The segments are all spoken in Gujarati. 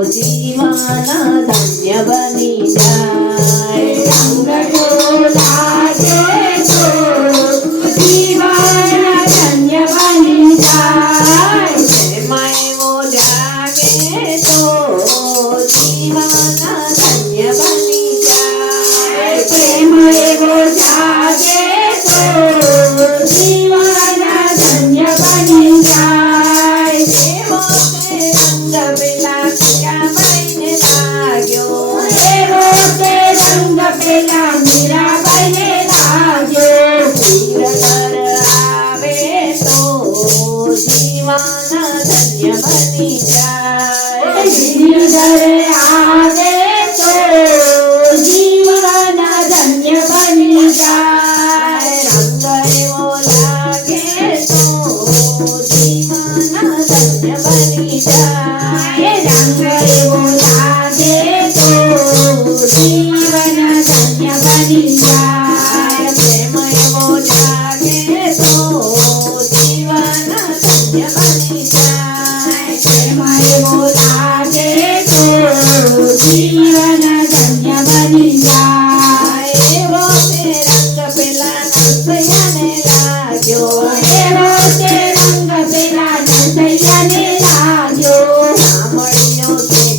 જીવન ધન્ય બની જાય રંગ જો લાગે તો જીવન ધન્ય બની જાય પ્રેમ એવો જાગે તો જીવન ધન્ય બની જાય પ્રેમ એવો જાગે તો જીવન ધન્ય બની જાય એવો તે રંગ પેલા મીરાબાઈને લાગ્યો એવો તે રંગ પેલા મીરાબાઈને લાગ્યો વીર ઘર આવે તો જીવન ધન્ય બની જાય વીર આવે તો જીવન ધન્ય બની જાય રંગ એવો લાગે તો જીવન ધન્ય બની જાય રંગ એવો લાગે તો જીવન ધન્ય બની જાય પ્રેમ એવો જાગે તો જીવન ધન્ય બની જાય પ્રેમ એવો લાગે તો જીવન ધન્ય બની જાય એવો તે રંગ પેલા નરસૈયાને લાગ્યો એવો તે રંગ પેલા નરસૈયાને લાગ્યો સાંભળ્યો તે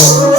તો